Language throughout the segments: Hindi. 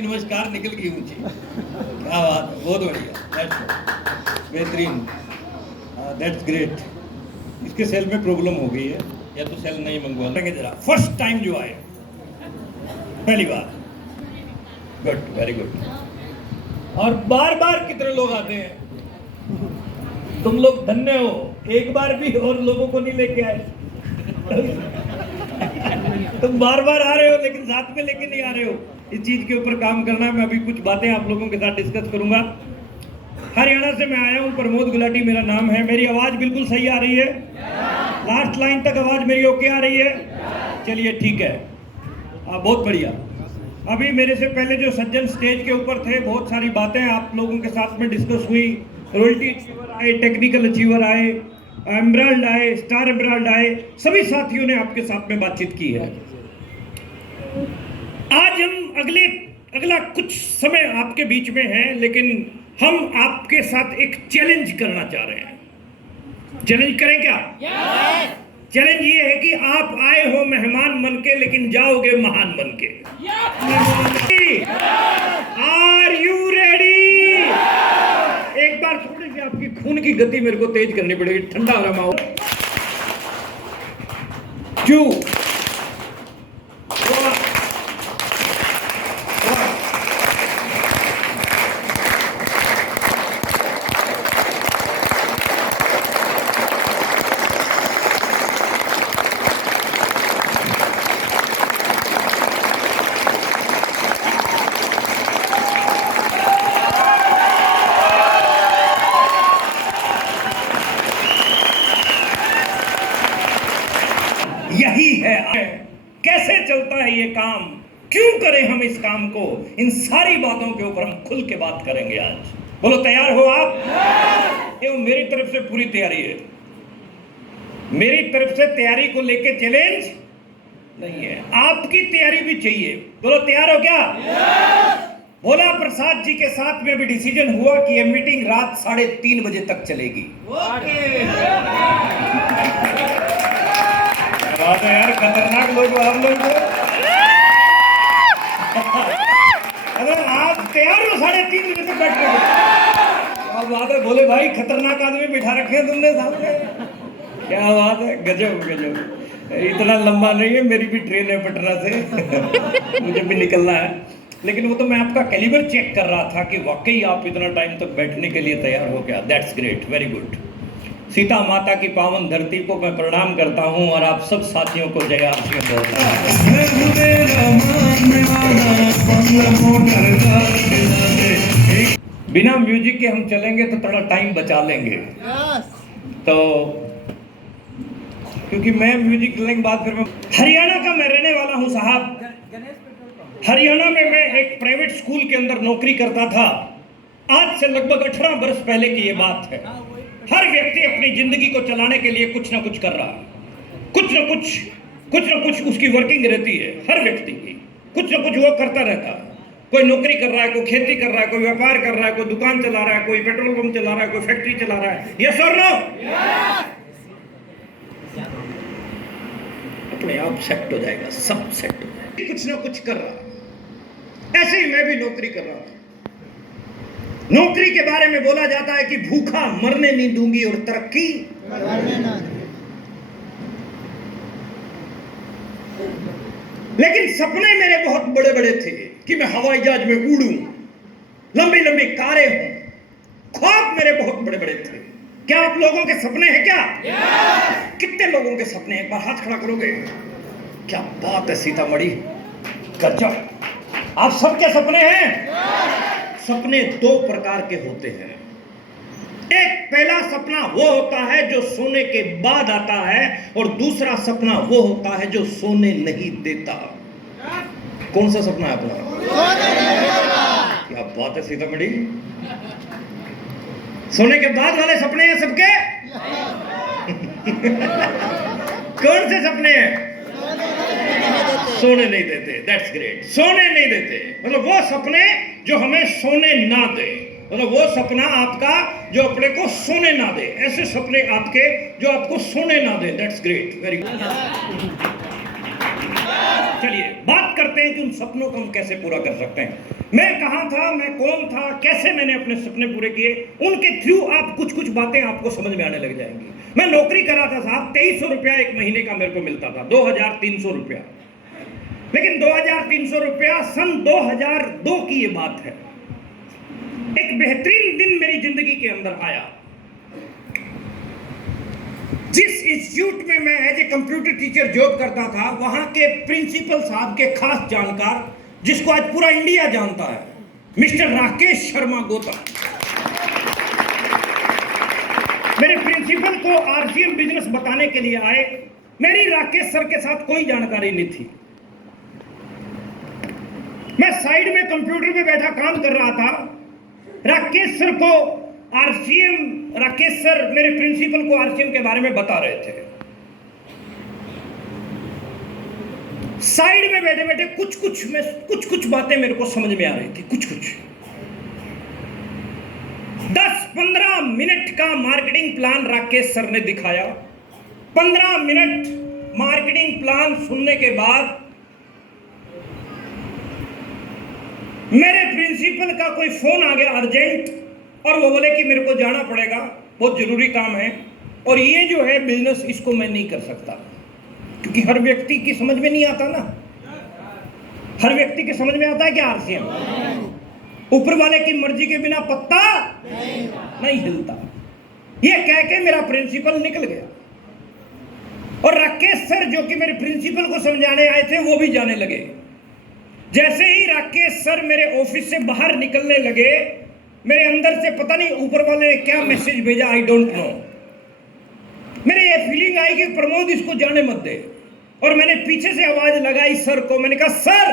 नमस्कार निकल गई ऊंची। क्या बात है, बहुत बढ़िया, बेहतरीन, दैट्स ग्रेट। इसके सेल में प्रॉब्लम हो गई है या तो सेल नहीं मंगवा लेंगे जरा। फर्स्ट टाइम जो आए, पहली बार, गुड, वेरी गुड। और बार बार कितने लोग आते हैं, तुम लोग धन्य हो, एक बार भी और लोगों को नहीं लेके आए। तुम बार बार आ रहे हो लेकिन साथ में लेके नहीं आ रहे हो। इस चीज के ऊपर काम करना है। मैं अभी कुछ बातें आप लोगों के साथ डिस्कस करूंगा। हरियाणा से मैं आया हूं, प्रमोद गुलाटी मेरा नाम है। मेरी आवाज बिल्कुल सही आ रही है? लास्ट लाइन तक आवाज मेरी ओके आ रही है? चलिए ठीक है, बहुत बढ़िया। अभी मेरे से पहले जो सज्जन स्टेज के ऊपर थे, बहुत सारी बातें आप लोगों के साथ में डिस्कस हुई। रॉयल्टी अचीवर आए, टेक्निकल अचीवर आए, एमराल्ड आए, स्टार एमराल्ड आए, सभी साथियों ने आपके साथ में बातचीत की है। आज हम अगला कुछ समय आपके बीच में है, लेकिन हम आपके साथ एक चैलेंज करना चाह रहे हैं। चैलेंज करें क्या? चैलेंज ये है कि आप आए हो मेहमान बन के, लेकिन जाओगे महान बन के। Are you ready? एक बार थोड़ी सी आपकी खून की गति मेरे को तेज करनी पड़ेगी, ठंडा हो रहा माहौल। क्यों? यही है कैसे चलता है ये काम, क्यों करें हम इस काम को, इन सारी बातों के ऊपर हम खुल के बात करेंगे आज। बोलो तैयार हो आप? ये मेरी तरफ से पूरी तैयारी है। मेरी तरफ से तैयारी को लेके चैलेंज नहीं है, आपकी तैयारी भी चाहिए। बोलो तैयार हो क्या? भोला प्रसाद जी के साथ में भी डिसीजन हुआ कि ये मीटिंग रात 3:30 बजे तक चलेगी। बात है यार, खतरनाक लोग आप लोग। अगर आप तैयार हो 3:30 बजे तक बैठ रहे, अब बात है भोले भाई, खतरनाक आदमी बिठा रखे हैं तुमने सामने। क्या बात है, गजब गजब। इतना लंबा नहीं है, मेरी भी ट्रेन है पटना से। मुझे भी निकलना है, लेकिन वो तो मैं आपका कैलिबर चेक कर रहा था कि वाकई आप इतना टाइम तक बैठने के लिए तैयार हो गया। That's great, very good. Sita माता की पावन धरती को मैं प्रणाम करता हूं और आप सब साथियों को जय आशीर्वाद बोलता हूं। बिना म्यूजिक के हम चलेंगे तो थोड़ा टाइम बचा लेंगे। तो क्योंकि मैं म्यूजिक लेने के बाद फिर मैं हरियाणा का मैं रहने वाला हूं साहब। हरियाणा में मैं एक प्राइवेट स्कूल के अंदर नौकरी करता था। आज से लगभग 18 वर्ष पहले की ये बात है। हर व्यक्ति अपनी जिंदगी को चलाने के लिए कुछ ना कुछ कर रहा है, कुछ ना कुछ उसकी वर्किंग रहती है। हर व्यक्ति की कुछ ना कुछ वो करता रहता है। कोई नौकरी कर रहा है, कोई खेती कर रहा है, कोई व्यापार कर रहा है, कोई दुकान चला रहा है, कोई पेट्रोल पंप चला रहा है, कोई फैक्ट्री चला रहा है। यस और नो? अपने आप सेट हो जाएगा, सब सेट हो जाएगा। कुछ ना कुछ कर रहा है। ऐसे ही मैं भी नौकरी कर रहा था। नौकरी के बारे में बोला जाता है कि भूखा मरने नहीं दूंगी और तरक्की लेकिन सपने मेरे बहुत बड़े बड़े थे कि मैं हवाई जहाज में उड़ूं, लंबी लंबी कारें हों। ख्वाब मेरे बहुत बड़े बड़े थे। क्या आप लोगों के सपने हैं क्या? कितने लोगों के सपने हैं? एक बार हाथ खड़ा करोगे? क्या बात है सीतामढ़ी, गजब। आप सबके सपने हैं? सपने 2 प्रकार के होते हैं। एक पहला सपना वो होता है जो सोने के बाद आता है, और दूसरा सपना वो होता है जो सोने नहीं देता। कौन सा सपना है अपना? क्या बात है सीतामढ़ी, सोने के बाद वाले सपने हैं सबके। कौन से सपने हैं? सोने नहीं देते। That's great. सोने नहीं देते मतलब वो सपने जो हमें सोने ना दे, मतलब वो सपना आपका जो अपने को सोने ना दे। ऐसे सपने आपके जो आपको सोने ना दे। That's great, very good. चलिए बात करते हैं कि उन सपनों को हम कैसे पूरा कर सकते हैं। मैं कहाँ था, मैं कौन था, कैसे मैंने अपने सपने पूरे किए, उनके थ्रू आप कुछ कुछ बातें आपको समझ में आने लग जाएंगी। मैं नौकरी कर रहा था साहब, 2300 रुपया एक महीने का मेरे को मिलता था, 2300 रुपया। लेकिन 2300 रुपया सन 2002 की ये बात है। एक बेहतरीन दिन मेरी जिंदगी के अंदर आया। जिस इंस्टीट्यूट में मैं as a computer teacher job करता था, वहां के प्रिंसिपल साहब के खास जानकार, जिसको आज पूरा इंडिया जानता है, मिस्टर राकेश शर्मा गोता, मेरे प्रिंसिपल को आरसीएम बिजनेस बताने के लिए आए। मेरी राकेश सर के साथ कोई जानकारी नहीं थी। मैं साइड में कंप्यूटर पे बैठा काम कर रहा था। राकेश सर को राकेश सर मेरे प्रिंसिपल को आरसीएम के बारे में बता रहे थे। साइड में बैठे बैठे कुछ बातें मेरे को समझ में आ रही थी, कुछ 10-15 मिनट का मार्केटिंग प्लान राकेश सर ने दिखाया। 15 मिनट मार्केटिंग प्लान सुनने के बाद मेरे प्रिंसिपल का कोई फोन आ गया अर्जेंट, और वो बोले कि मेरे को जाना पड़ेगा, बहुत जरूरी काम है, और ये जो है बिजनेस इसको मैं नहीं कर सकता, क्योंकि हर व्यक्ति की समझ में नहीं आता ना। हर व्यक्ति की समझ में आता है क्या आरसीएम? ऊपर वाले की मर्जी के बिना पत्ता नहीं हिलता। ये कह के मेरा प्रिंसिपल निकल गया, और राकेश सर जो कि मेरे प्रिंसिपल को समझाने आए थे वो भी जाने लगे। जैसे ही राकेश सर मेरे ऑफिस से बाहर निकलने लगे, मेरे अंदर से पता नहीं ऊपर वाले ने क्या मैसेज भेजा, आई डोंट नो। मेरे ये फीलिंग आई कि प्रमोद इसको जाने मत दे, और मैंने पीछे से आवाज लगाई सर को। मैंने कहा सर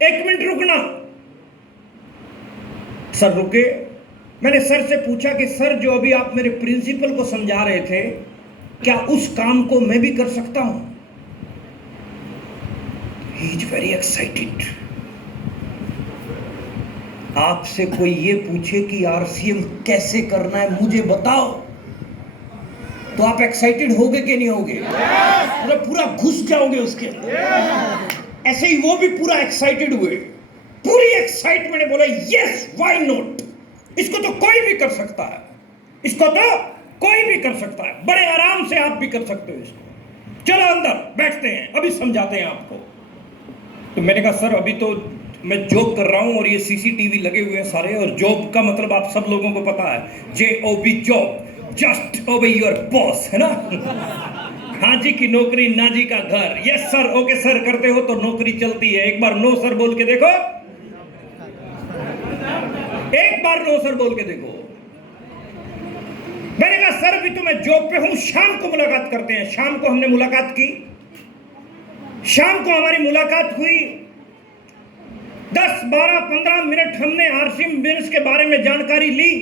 1 मिनट रुकना। सर रुके। मैंने सर से पूछा कि सर जो अभी आप मेरे प्रिंसिपल को समझा रहे थे, क्या उस काम को मैं भी कर सकता हूं? He is very excited. आपसे कोई ये पूछे कि आरसीएम कैसे करना है मुझे बताओ, तो आप एक्साइटेड होगे कि नहीं होगे? पूरा घुस जाओगे उसके अंदर। ऐसे ही वो भी पूरा एक्साइटेड हुए, पूरी एक्साइटमेंट बोला यस व्हाई नॉट, इसको तो कोई भी कर सकता है, इसको तो कोई भी कर सकता है, बड़े आराम से आप भी कर सकते हो इसको। चलो अंदर बैठते हैं, अभी समझाते हैं आपको। तो मैंने कहा सर अभी तो मैं जॉब कर रहा हूं और ये सीसीटीवी लगे हुए हैं सारे, और जॉब का मतलब आप सब लोगों को पता है, JOB जॉब, जस्ट ओबे योर बॉस, है ना। हाँ जी की नौकरी, ना जी का घर। यस सर, ओके सर करते हो तो नौकरी चलती है। एक बार नो सर बोल के देखो, एक बार नो सर बोल के देखो। मैंने कहा सर अभी तो मैं जॉब पे हूं, शाम को मुलाकात करते हैं। शाम को हमने मुलाकात की। शाम को हमारी मुलाकात हुई। 10, 12, 15 मिनट हमने आरसीएम बिजनेस के बारे में जानकारी ली।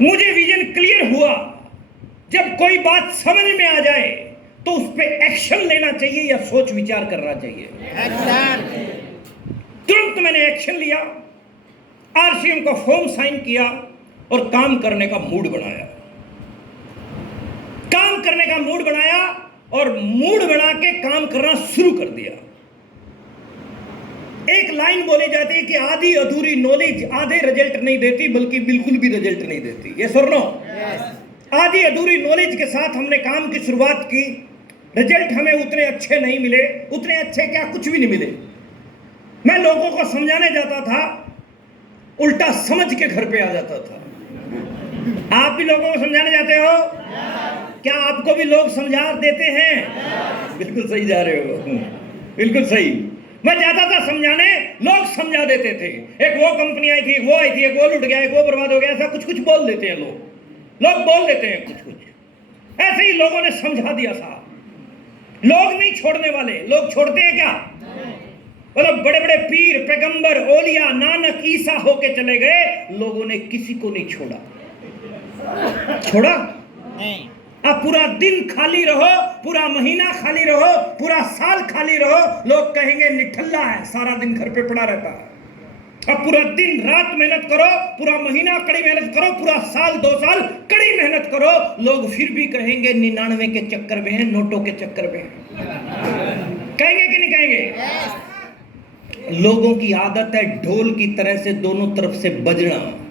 मुझे विजन क्लियर हुआ, जब कोई बात समझ में आ जाए तो उस पर एक्शन लेना चाहिए या सोच विचार करना चाहिए। तुरंत मैंने एक्शन लिया, आरसीएम का फॉर्म साइन किया और काम करने का मूड बनाया। काम करने का मूड बनाया और मूड बना के काम करना शुरू कर दिया। एक लाइन बोली जाती है कि आधी अधूरी नॉलेज आधे रिजल्ट नहीं देती, बल्कि बिल्कुल भी रिजल्ट नहीं देती। ये सुन लो, आधी अधूरी नॉलेज के साथ हमने काम की शुरुआत की। रिजल्ट हमें उतने अच्छे नहीं मिले, उतने अच्छे क्या कुछ भी नहीं मिले। मैं लोगों को समझाने जाता था, उल्टा समझ के घर पे आ जाता था। आप भी लोगों को समझाने जाते हो? क्या आपको भी लोग समझा देते हैं? बिल्कुल सही जा रहे हो, बिल्कुल सही। मैं जाता था समझाने, लोग समझा देते थे। एक वो कंपनी आई थी, एक वो आई थी, एक वो लुट गया, एक वो बर्बाद हो गया, ऐसा कुछ कुछ बोल देते हैं लोग बोल देते हैं कुछ कुछ। ऐसे ही लोगों ने समझा दिया साहब। लोग नहीं छोड़ने वाले, लोग छोड़ते हैं क्या? मतलब बड़े बड़े पीर, पैगंबर, ओलिया, नानक, ईसा होके चले गए, लोगों ने किसी को नहीं छोड़ा नहीं। आप पूरा दिन खाली रहो, पूरा महीना खाली रहो, पूरा साल खाली रहो, लोग कहेंगे निठल्ला है, सारा दिन घर पे पड़ा रहता है। अब पूरा दिन रात मेहनत करो, पूरा महीना कड़ी मेहनत करो, पूरा साल 2 साल कड़ी मेहनत करो, लोग फिर भी कहेंगे 99 के चक्कर में है, नोटों के चक्कर में है। कहेंगे कि नहीं कहेंगे? लोगों की आदत है ढोल की तरह से दोनों तरफ से बजना।